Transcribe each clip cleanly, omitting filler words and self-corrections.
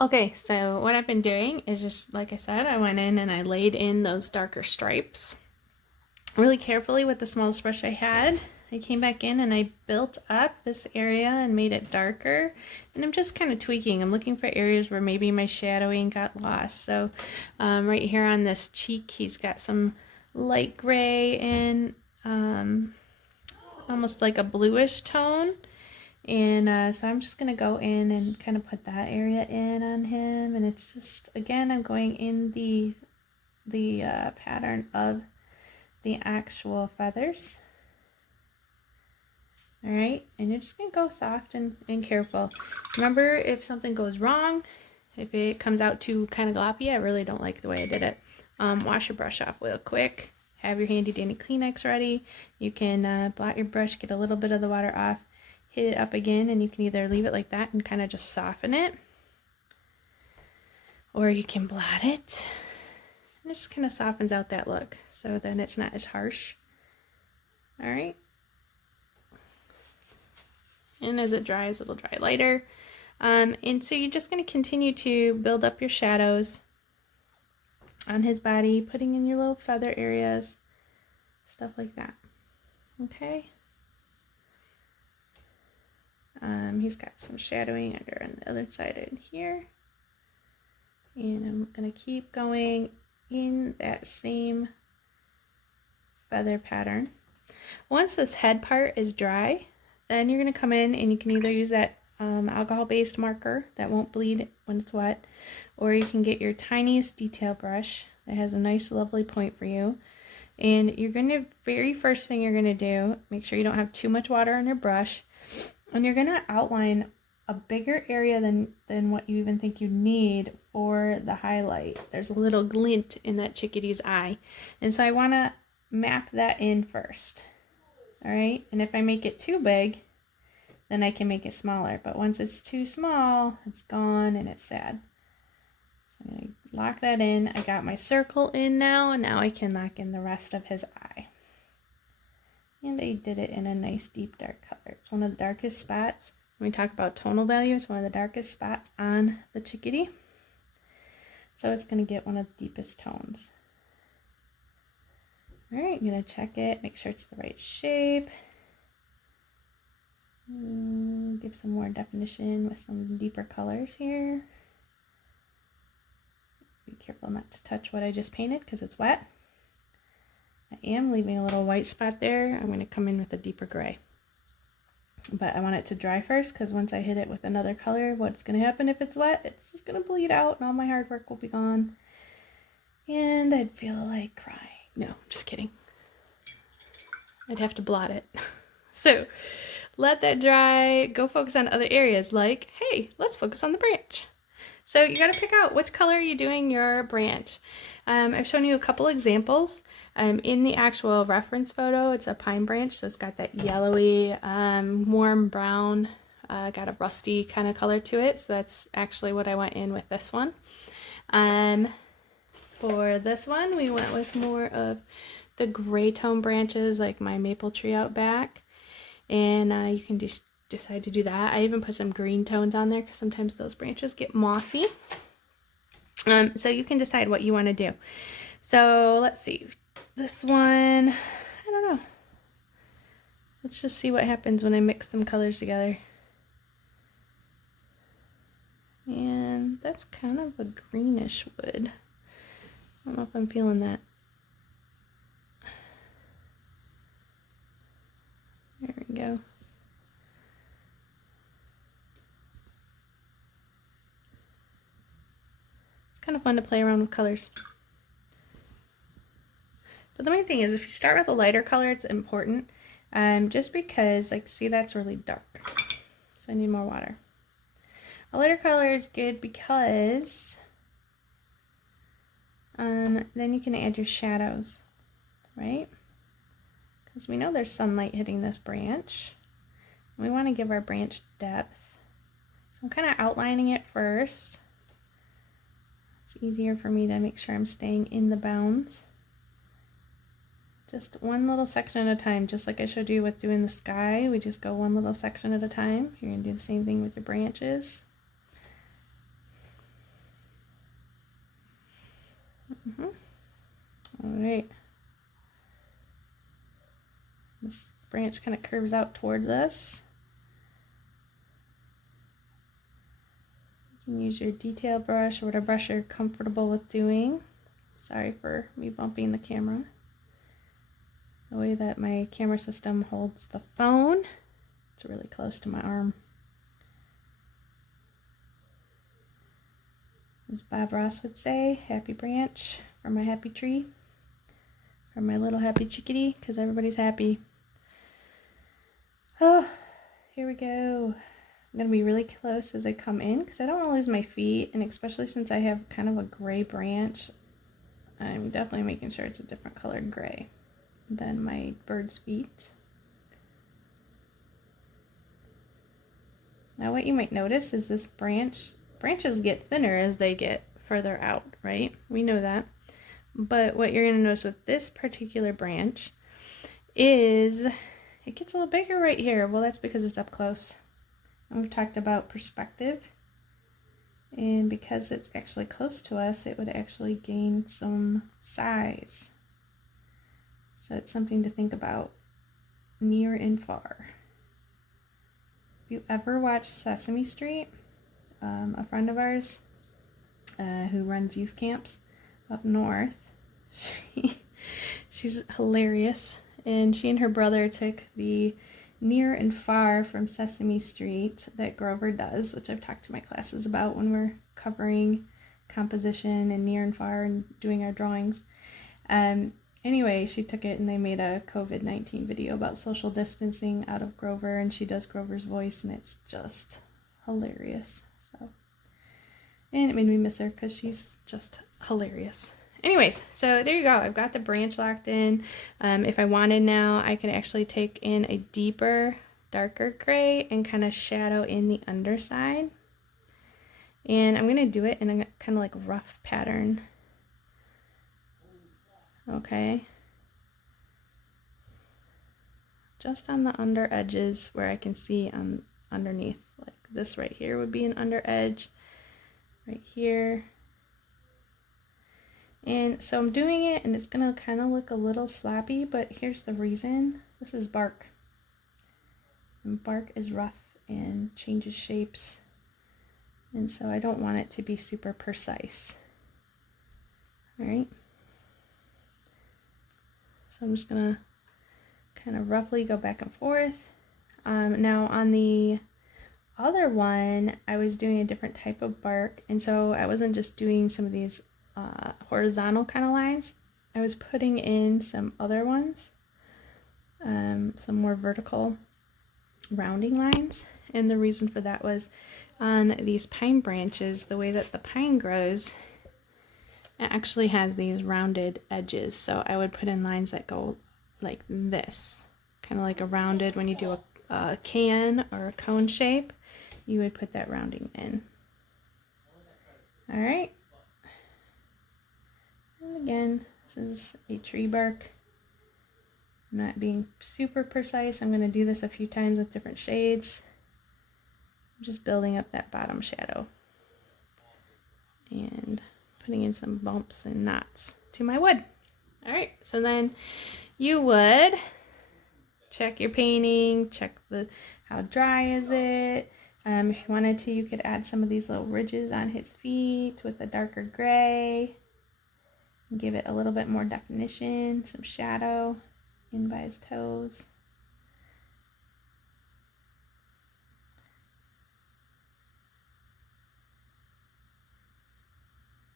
Okay, so what I've been doing is just, like I said, I went in and I laid in those darker stripes really carefully with the smallest brush I had. I came back in and I built up this area and made it darker, and I'm just kind of tweaking. I'm looking for areas where maybe my shadowing got lost. So right here on this cheek, he's got some light gray and almost like a bluish tone. And so I'm just going to go in and kind of put that area in on him. And it's just, again, I'm going in the pattern of the actual feathers. All right, and you're just going to go soft and careful. Remember, if something goes wrong, if it comes out too kind of gloppy, I really don't like the way I did it. Wash your brush off real quick. Have your handy dandy Kleenex ready. You can blot your brush, get a little bit of the water off, hit it up again, and you can either leave it like that and kind of just soften it, or you can blot it, and it just kind of softens out that look, so then it's not as harsh. All right, and as it dries, it'll dry lighter. And so you're just going to continue to build up your shadows on his body, putting in your little feather areas, stuff like that. Okay. He's got some shadowing under on the other side in here. And I'm going to keep going in that same feather pattern. Once this head part is dry, then you're going to come in and you can either use that alcohol-based marker that won't bleed when it's wet, or you can get your tiniest detail brush that has a nice lovely point for you. And you're going to, very first thing you're going to do, make sure you don't have too much water on your brush, and you're going to outline a bigger area than what you even think you need for the highlight. There's a little glint in that chickadee's eye, and so I want to map that in first. All right, and if I make it too big, then I can make it smaller, but once it's too small, it's gone and it's sad. So I'm going to lock that in. I got my circle in now, and now I can lock in the rest of his eye. And I did it in a nice deep dark color. It's one of the darkest spots. When we talk about tonal value, it's one of the darkest spots on the chickadee. So it's going to get one of the deepest tones. All right, I'm going to check it, make sure it's the right shape. Give some more definition with some deeper colors here. Be careful not to touch what I just painted because it's wet. I am leaving a little white spot there. I'm going to come in with a deeper gray. But I want it to dry first, because once I hit it with another color, what's going to happen if it's wet? It's just going to bleed out and all my hard work will be gone. And I'd feel like crying. No, just kidding. I'd have to blot it. So let that dry. Go focus on other areas like, hey, let's focus on the branch. So you got to pick out which color you're doing your branch. I've shown you a couple examples. In the actual reference photo, it's a pine branch, so it's got that yellowy, warm brown, got a rusty kind of color to it. So that's actually what I went in with this one. For this one, we went with more of the gray tone branches, like my maple tree out back. And you can just decide to do that. I even put some green tones on there because sometimes those branches get mossy. So you can decide what you want to do. So let's see. This one, I don't know. Let's just see what happens when I mix some colors together. And that's kind of a greenish wood. I don't know if I'm feeling that. There we go. It's kind of fun to play around with colors. But the main thing is, if you start with a lighter color, it's important. Just because, like, see, that's really dark. So I need more water. A lighter color is good because then you can add your shadows, right? Because we know there's sunlight hitting this branch. We want to give our branch depth. So I'm kind of outlining it first. It's easier for me to make sure I'm staying in the bounds. Just one little section at a time, just like I showed you with doing the sky. We just go one little section at a time. You're going to do the same thing with your branches. All right. This branch kind of curves out towards us. You can use your detail brush or whatever brush you're comfortable with doing. Sorry for me bumping the camera. The way that my camera system holds the phone, it's really close to my arm. As Bob Ross would say, happy branch for my happy tree, for my little happy chickadee, because everybody's happy. Oh, here we go. I'm going to be really close as I come in because I don't want to lose my feet, and especially since I have kind of a gray branch, I'm definitely making sure it's a different colored gray than my bird's feet. Now what you might notice is this branches get thinner as they get further out, right? We know that. But what you're going to notice with this particular branch is it gets a little bigger right here. Well, that's because it's up close. And we've talked about perspective. And because it's actually close to us, it would actually gain some size. So it's something to think about near and far. If you ever watch Sesame Street, a friend of ours who runs youth camps up north, she's hilarious, and she and her brother took the near and far from Sesame Street that Grover does, which I've talked to my classes about when we're covering composition and near and far and doing our drawings. Anyway, she took it and they made a COVID-19 video about social distancing out of Grover, and she does Grover's voice, and it's just hilarious. So, and it made me miss her because she's just hilarious. Anyways, so there you go. I've got the branch locked in. If I wanted now, I could actually take in a deeper, darker gray and kind of shadow in the underside. And I'm going to do it in a kind of like rough pattern. Okay. Just on the under edges where I can see underneath. Like this right here would be an under edge. Right here. And so I'm doing it, and it's going to kind of look a little sloppy, but here's the reason. This is bark. And bark is rough and changes shapes. And so I don't want it to be super precise. All right. So I'm just going to kind of roughly go back and forth. Now on the other one, I was doing a different type of bark, and so I wasn't just doing some of these horizontal kind of lines. I was putting in some other ones, some more vertical rounding lines, and the reason for that was on these pine branches, the way that the pine grows, it actually has these rounded edges, so I would put in lines that go like this, kind of like a rounded, when you do a can or a cone shape, you would put that rounding in. All right. And again, this is a tree bark. I'm not being super precise. I'm going to do this a few times with different shades. I'm just building up that bottom shadow and putting in some bumps and knots to my wood. All right, so then you would check your painting, check how dry is it. If you wanted to, you could add some of these little ridges on his feet with a darker gray. Give it a little bit more definition, some shadow in by his toes.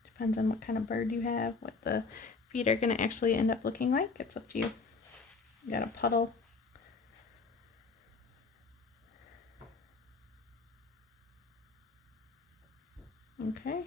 Depends on what kind of bird you have, what the feet are going to actually end up looking like. It's up to you. You got a puddle. Okay.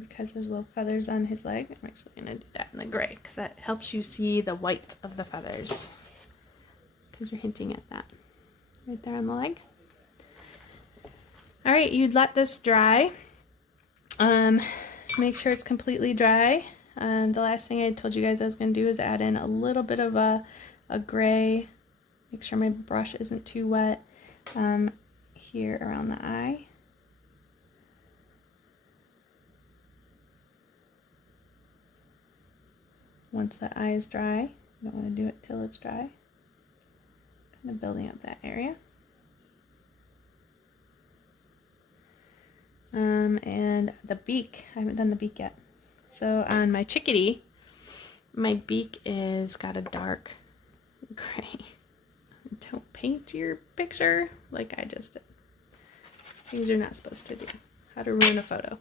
Because there's little feathers on his leg, I'm actually going to do that in the gray because that helps you see the white of the feathers, because you're hinting at that right there on the leg. All right, you'd let this dry. Make sure it's completely dry. The last thing I told you guys I was going to do is add in a little bit of a gray. Make sure my brush isn't too wet here around the eye. Once that eye is dry, you don't want to do it till it's dry. Kind of building up that area. And the beak, I haven't done the beak yet. So on my chickadee, my beak is got a dark gray. Don't paint your picture like I just did. Things you're not supposed to do. How to ruin a photo.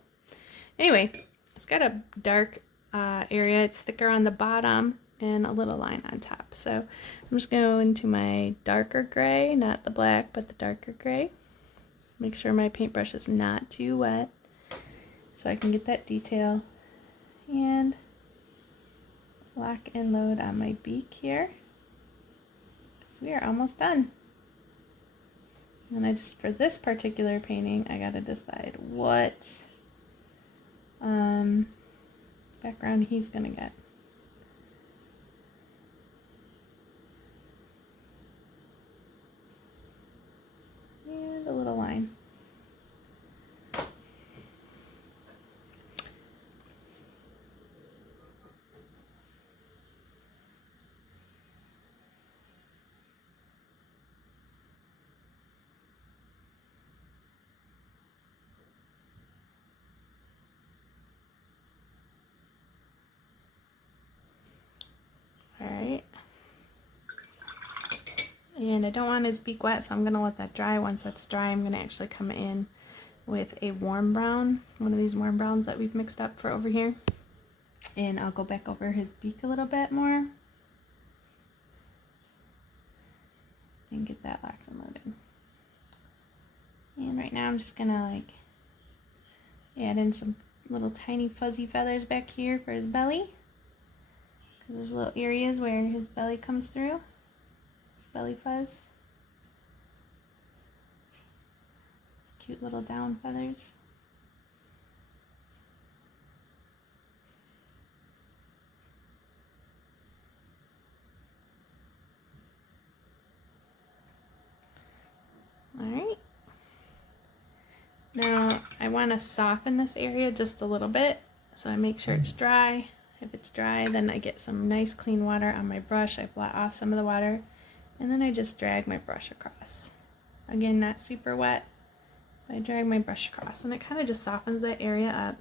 Anyway, it's got a dark area. It's thicker on the bottom and a little line on top. So I'm just going to go into my darker gray, not the black, but the darker gray. Make sure my paintbrush is not too wet so I can get that detail. And lock and load on my beak here. So we are almost done. And I just, for this particular painting, I gotta decide what background he's gonna get. And a little line. Alright. And I don't want his beak wet, so I'm going to let that dry. Once that's dry, I'm going to actually come in with a warm brown, one of these warm browns that we've mixed up for over here. And I'll go back over his beak a little bit more. And get that locked and loaded. And right now I'm just going to like add in some little tiny fuzzy feathers back here for his belly. Because there's little areas where his belly comes through. His belly fuzz. It's cute little down feathers. Alright. Now I want to soften this area just a little bit, so I make sure it's dry. If it's dry, then I get some nice clean water on my brush. I blot off some of the water, and then I just drag my brush across. Again, not super wet, but I drag my brush across, and it kind of just softens that area up.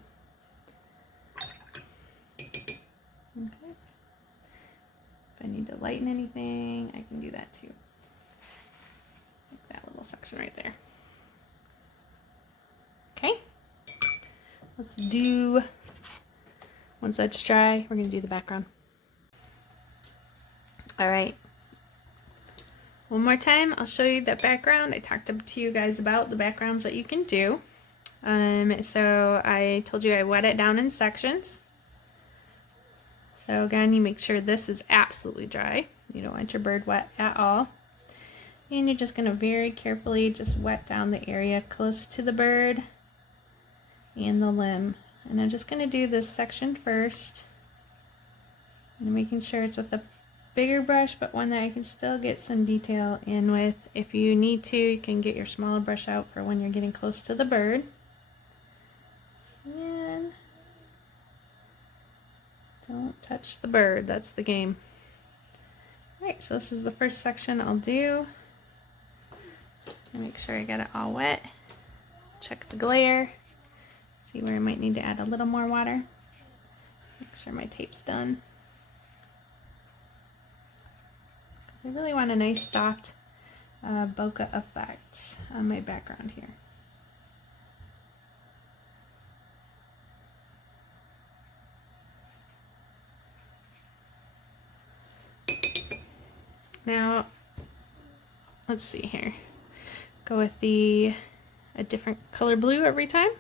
Okay. If I need to lighten anything, I can do that too. Like that little section right there. Okay. Let's do... Once that's dry, we're going to do the background. Alright. One more time, I'll show you that background. I talked to you guys about the backgrounds that you can do. So I told you I wet it down in sections. So again, you make sure this is absolutely dry. You don't want your bird wet at all. And you're just going to very carefully just wet down the area close to the bird and the limb. And I'm just going to do this section first. And making sure it's with a bigger brush, but one that I can still get some detail in with. If you need to, you can get your smaller brush out for when you're getting close to the bird. And don't touch the bird, that's the game. Alright, so this is the first section I'll do. And make sure I got it all wet. Check the glare. See where I might need to add a little more water. Make sure my tape's done. I really want a nice soft bokeh effect on my background here. Now, let's see here. Go with a different color blue every time,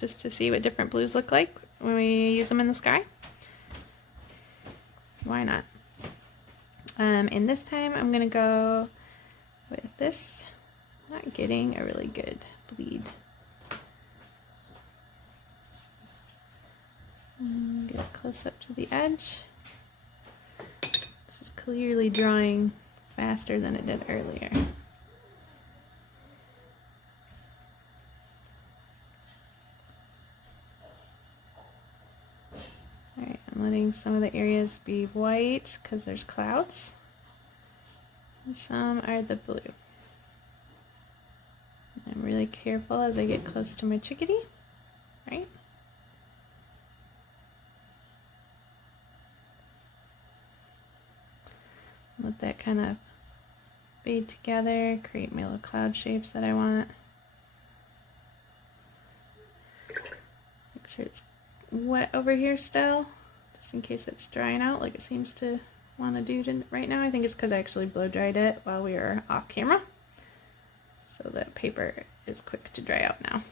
just to see what different blues look like when we use them in the sky. Why not? And this time I'm gonna go with this. I'm not getting a really good bleed. Get Get close up to the edge. This is clearly drawing faster than it did earlier. Alright, I'm letting some of the areas be white because there's clouds. And some are the blue. I'm really careful as I get close to my chickadee, right? Let that kind of fade together, create my little cloud shapes that I want. Make sure it's wet over here still, just in case it's drying out like it seems to want to do right now. I think it's because I actually blow dried it while we were off camera. So that paper is quick to dry out now.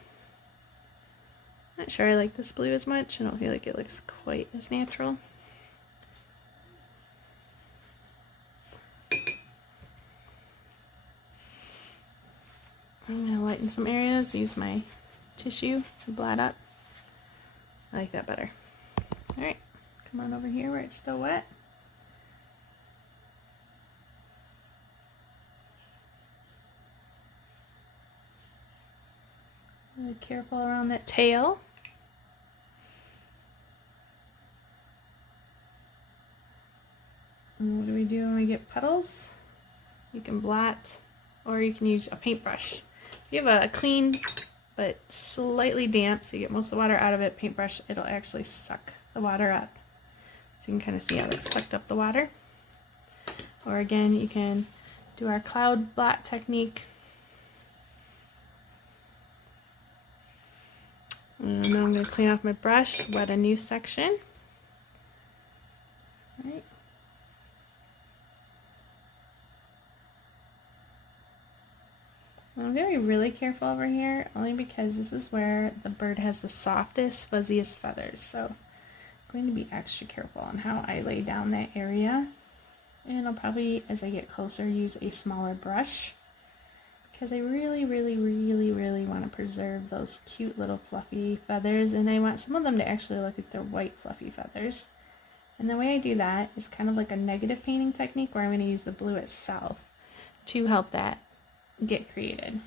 Not sure I like this blue as much. I don't feel like it looks quite as natural. I'm going to lighten some areas, use my tissue to blot up. I like that better. Alright, come on over here where it's still wet. Really careful around that tail. And what do we do when we get puddles? You can blot, or you can use a paintbrush. If you have a clean but slightly damp, so you get most of the water out of it, paintbrush, it'll actually suck the water up. So you can kind of see how it sucked up the water. Or again, you can do our cloud blot technique. And now I'm going to clean off my brush, wet a new section. All right. I'm going to be really careful over here, only because this is where the bird has the softest, fuzziest feathers. So I'm going to be extra careful on how I lay down that area. And I'll probably, as I get closer, use a smaller brush, because I really want to preserve those cute little fluffy feathers, and I want some of them to actually look like they're white fluffy feathers. And the way I do that is kind of like a negative painting technique, where I'm going to use the blue itself to help that get created.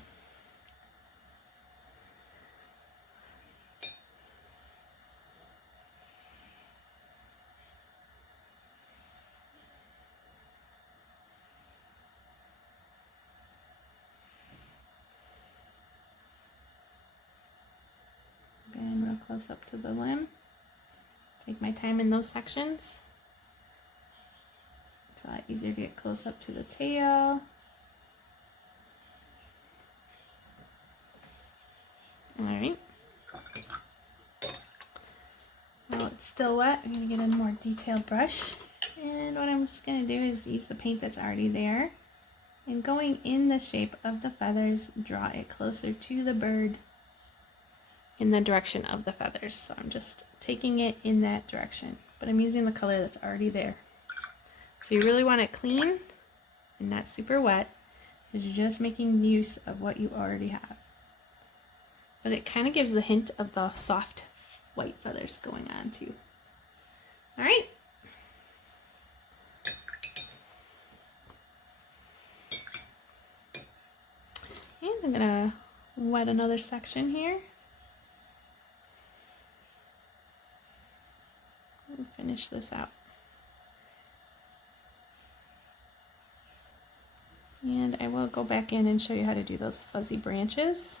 And real close up to the limb. Take my time in those sections. It's a lot easier to get close up to the tail. Alright. While it's still wet, I'm going to get a more detailed brush. And what I'm just going to do is use the paint that's already there. And going in the shape of the feathers, draw it closer to the bird in the direction of the feathers. So I'm just taking it in that direction. But I'm using the color that's already there. So you really want it clean and not super wet, because you're just making use of what you already have. But it kind of gives the hint of the soft white feathers going on too. Alright. And I'm going to wet another section here. And finish this out. And I will go back in and show you how to do those fuzzy branches.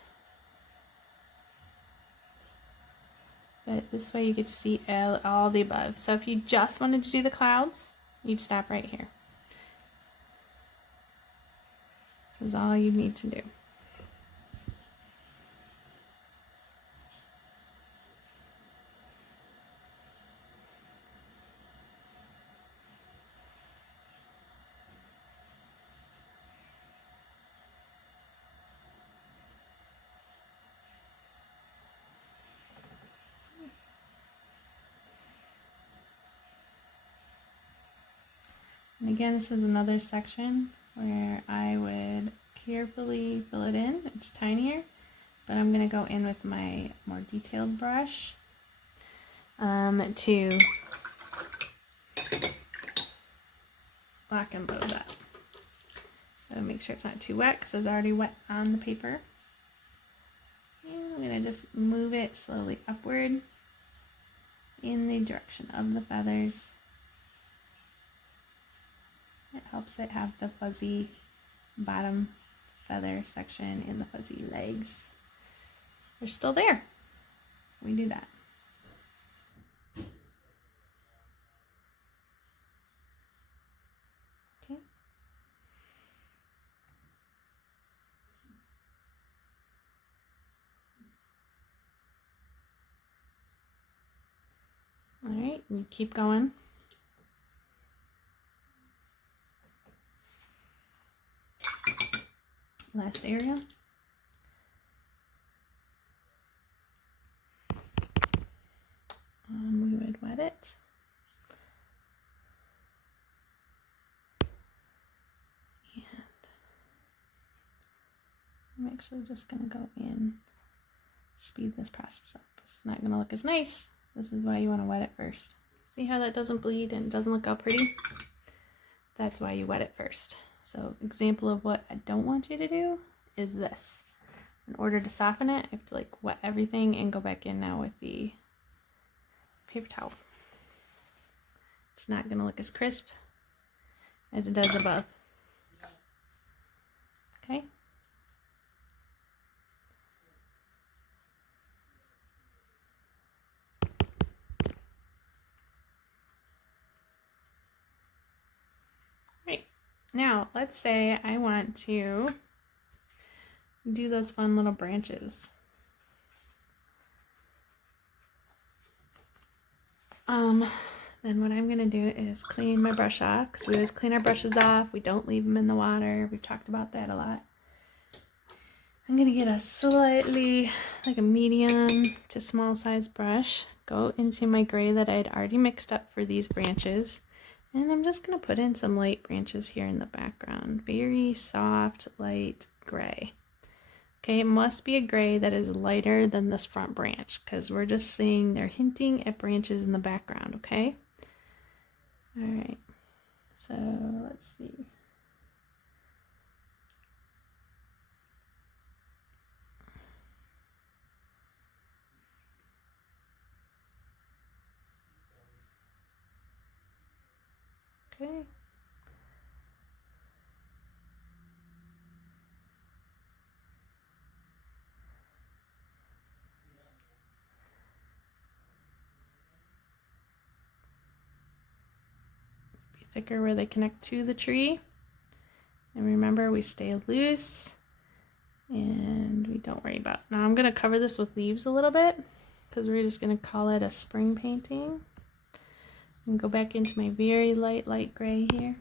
But this way you get to see all the above. So if you just wanted to do the clouds, you'd stop right here. This is all you need to do. And again, this is another section where I would carefully fill it in. It's tinier, but I'm going to go in with my more detailed brush. to lock and load that. So make sure it's not too wet because it's already wet on the paper. And I'm going to just move it slowly upward in the direction of the feathers. It helps it have the fuzzy bottom feather section and the fuzzy legs. They're still there. We do that. Okay. All right, you keep going. Last area. We would wet it. And I'm actually just going to go in, speed this process up. It's not going to look as nice. This is why you want to wet it first. See how that doesn't bleed and doesn't look all pretty? That's why you wet it first. So example of what I don't want you to do is this. In order to soften it, I have to like wet everything and go back in now with the paper towel. It's not going to look as crisp as it does above. Okay? Right. Now, let's say I want to do those fun little branches. Then what I'm going to do is clean my brush off, because we always clean our brushes off. We don't leave them in the water. We've talked about that a lot. I'm going to get a slightly, like a medium to small size brush, go into my gray that I'd already mixed up for these branches, and I'm just going to put in some light branches here in the background. Very soft, light gray. Okay, it must be a gray that is lighter than this front branch, because we're just seeing they're hinting at branches in the background, okay? All right, so let's see. Okay. Be thicker where they connect to the tree. And remember, we stay loose and we don't worry about. Now I'm going to cover this with leaves a little bit because we're just going to call it a spring painting. And go back into my very light gray here.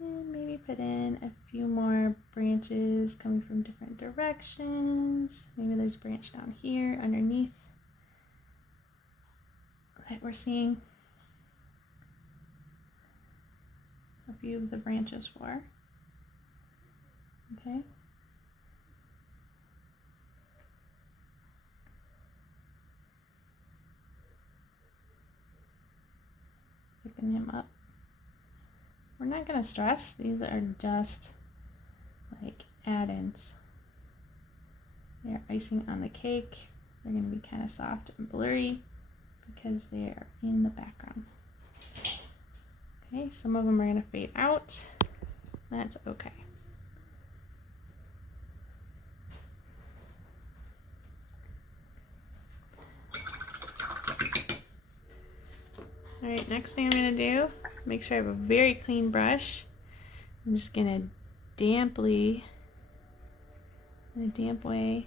And maybe put in a few more branches coming from different directions. Maybe there's a branch down here underneath that we're seeing a few of the branches for. Okay. Picking him up. We're not going to stress. These are just like add-ins. They're icing on the cake. They're going to be kind of soft and blurry because they are in the background. Okay, some of them are going to fade out. That's okay. All right, next thing I'm going to do, make sure I have a very clean brush. I'm just going to damply, in a damp way,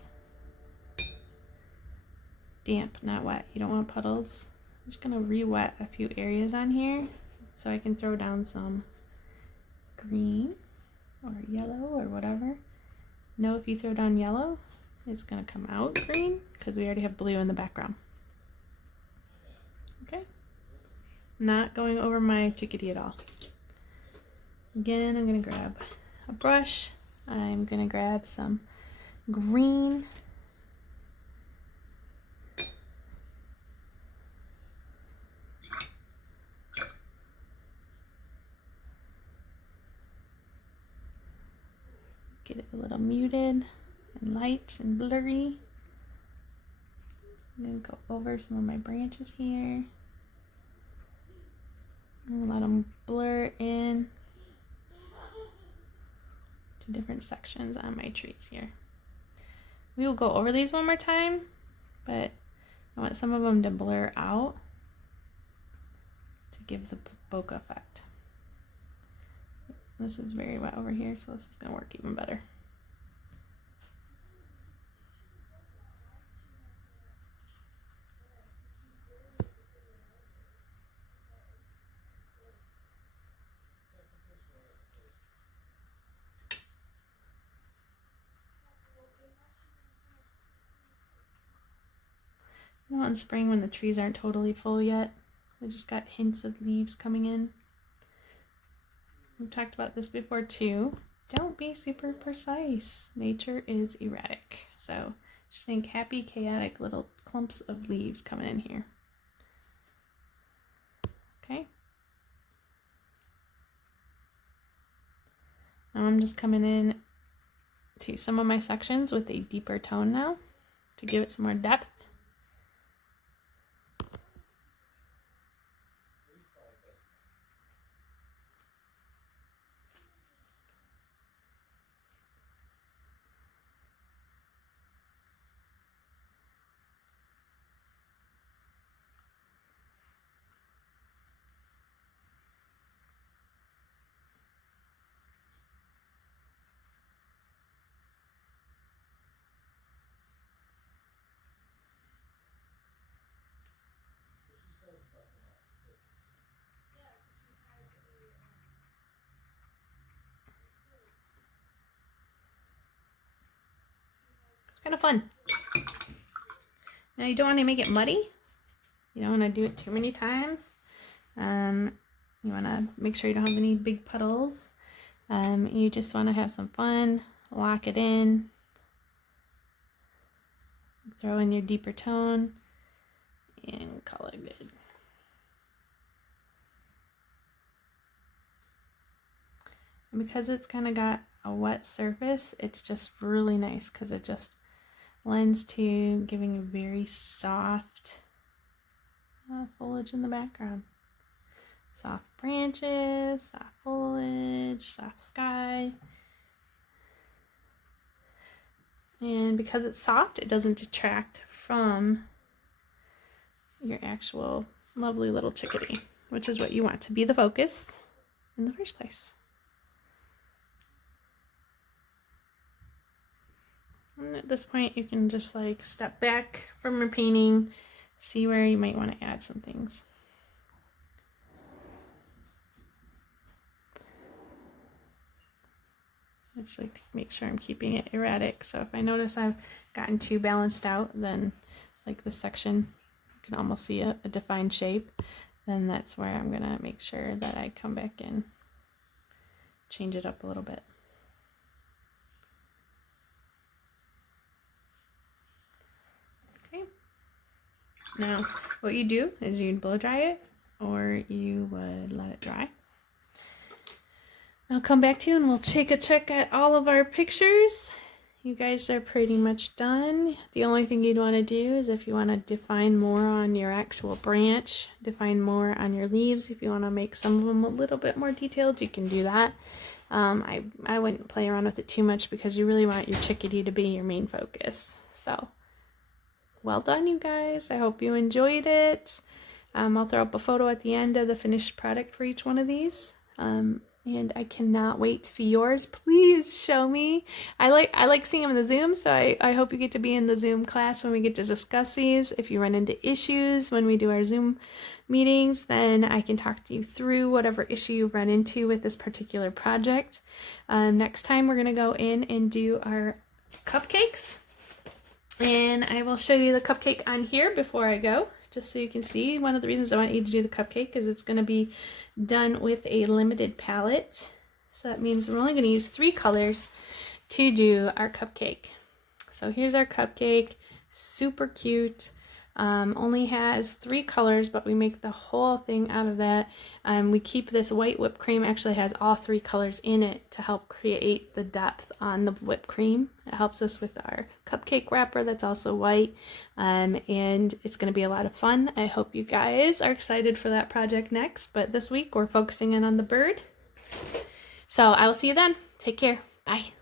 damp, not wet. You don't want puddles. I'm just going to re-wet a few areas on here so I can throw down some green or yellow or whatever. Know if you throw down yellow, it's going to come out green because we already have blue in the background. Okay. Not going over my chickadee at all. Again, I'm going to grab a brush. I'm going to grab some green. muted and light and blurry. I'm going to go over some of my branches here. And let them blur in to different sections on my trees here. We will go over these one more time, but I want some of them to blur out to give the bokeh effect. This is very wet over here, so this is going to work even better. You know, in spring when the trees aren't totally full yet, they just got hints of leaves coming in. We've talked about this before too. Don't be super precise. Nature is erratic. So just think happy, chaotic little clumps of leaves coming in here. Okay. Now I'm just coming in to some of my sections with a deeper tone now to give it some more depth. It's kind of fun. Now you don't want to make it muddy. You don't want to do it too many times. You want to make sure you don't have any big puddles. You just want to have some fun, lock it in, throw in your deeper tone, and call it good. And because it's kind of got a wet surface, it's just really nice because it just lends to giving a very soft foliage in the background. Soft branches, soft foliage, soft sky. And because it's soft, it doesn't detract from your actual lovely little chickadee, which is what you want to be the focus in the first place. And at this point, you can just like step back from your painting, see where you might want to add some things. I just like to make sure I'm keeping it erratic. So if I notice I've gotten too balanced out, then like this section, you can almost see a defined shape. Then that's where I'm gonna make sure that I come back in, change it up a little bit. Okay. Now, what you do is you'd blow dry it, or you would let it dry. I'll come back to you and we'll take a check at all of our pictures. You guys are pretty much done. The only thing you'd want to do is if you want to define more on your actual branch, define more on your leaves. If you want to make some of them a little bit more detailed, you can do that. I wouldn't play around with it too much because you really want your chickadee to be your main focus. So, well done, you guys. I hope you enjoyed it. I'll throw up a photo at the end of the finished product for each one of these. And I cannot wait to see yours. Please show me. I like seeing them in the Zoom, so I hope you get to be in the Zoom class when we get to discuss these. If you run into issues when we do our Zoom meetings, then I can talk to you through whatever issue you run into with this particular project. Next time we're going to go in and do our cupcakes. And I will show you the cupcake on here before I go, just so you can see. One of the reasons I want you to do the cupcake is it's going to be done with a limited palette. So that means we're only going to use 3 colors to do our cupcake. So here's our cupcake, super cute. only has 3 colors, but we make the whole thing out of that. We keep this white whipped cream, actually has all 3 colors in it to help create the depth on the whipped cream. It helps us with our cupcake wrapper that's also white, and it's going to be a lot of fun. I hope you guys are excited for that project next, but this week we're focusing in on the bird. So I will see you then. Take care. Bye.